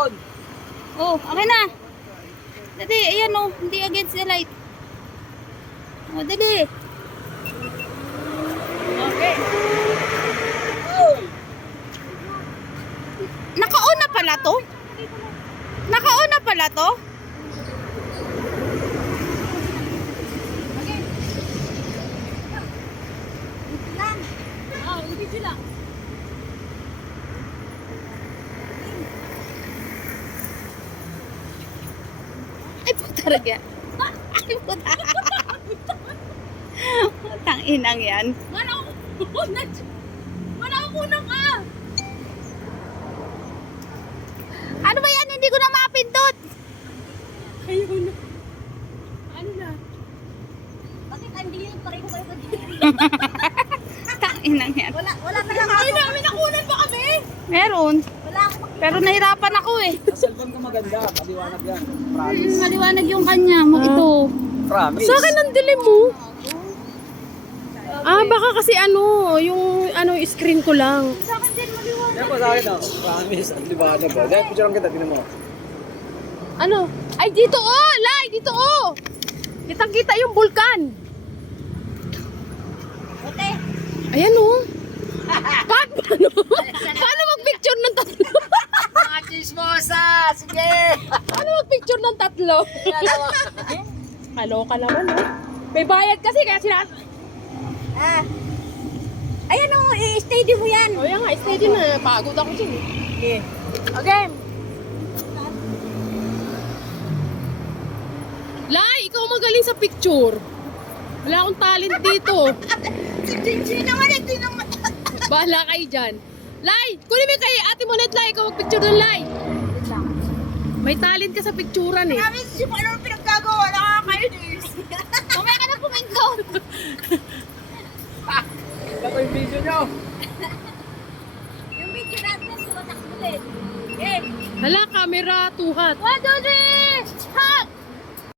doon. Oh, okay na. Dali, ayan oh. Hindi against the light. Oh, dali. Okay. Oh. Naka-on na pala to? Naka-on na pala to? Ay, puta raga. Ay, puta. Tang-inang yan. Manakakunan ka! Ano ba yan? Hindi ko na mapindot. Ayun na. Ano na? Bakit ang dilim? Pareho kayo sa dilim. Tang-inang yan. Wala na lang Ay, ako. namin nakunan pa kami! Meron. Wala ako makikita. Pero nahirapan ako eh. Sa cellphone ko maganda. Maliwanag yan. Promise. Maliwanag yung kanya. Ito. Promise. Sa akin ang dilim mo. Ah, baka kasi ano, yung screen ko lang. Sa akin din maliwanag. Yan po sa akin oh. Promise. Ang liwanag ba? Dahil picture lang kita. Tingnan mo. Ano? Ay, dito oh! Lai, dito oh! Kitang-kita yung bulkan. Ote. Ayan oh. Paano mag-picture ng tatlo? Mga chismosa! Sige! Paano mag-picture ng tatlo? Kaloka naman oh. May bayad kasi kaya Ah. Ayan o, i-steady mo yan. O yan nga, steady na. Pagod ako dyan eh. Okay. Lai, ikaw magaling sa picture. Wala akong talent dito. Sino naman, hindi naman. Bahala kayo dyan. Lai, kunin mo kay ate mo net, Lai. Ikaw mag-picture doon, Lai. May talent ka sa picturean eh. Kami, si ano pinagkagawa, nakakainis. Mamaya ka na pumindot. Ito yung video nyo. Yung video natin, tumatak mo din. Game. Hala, camera, tuhat. 1, 2, 3. Hug!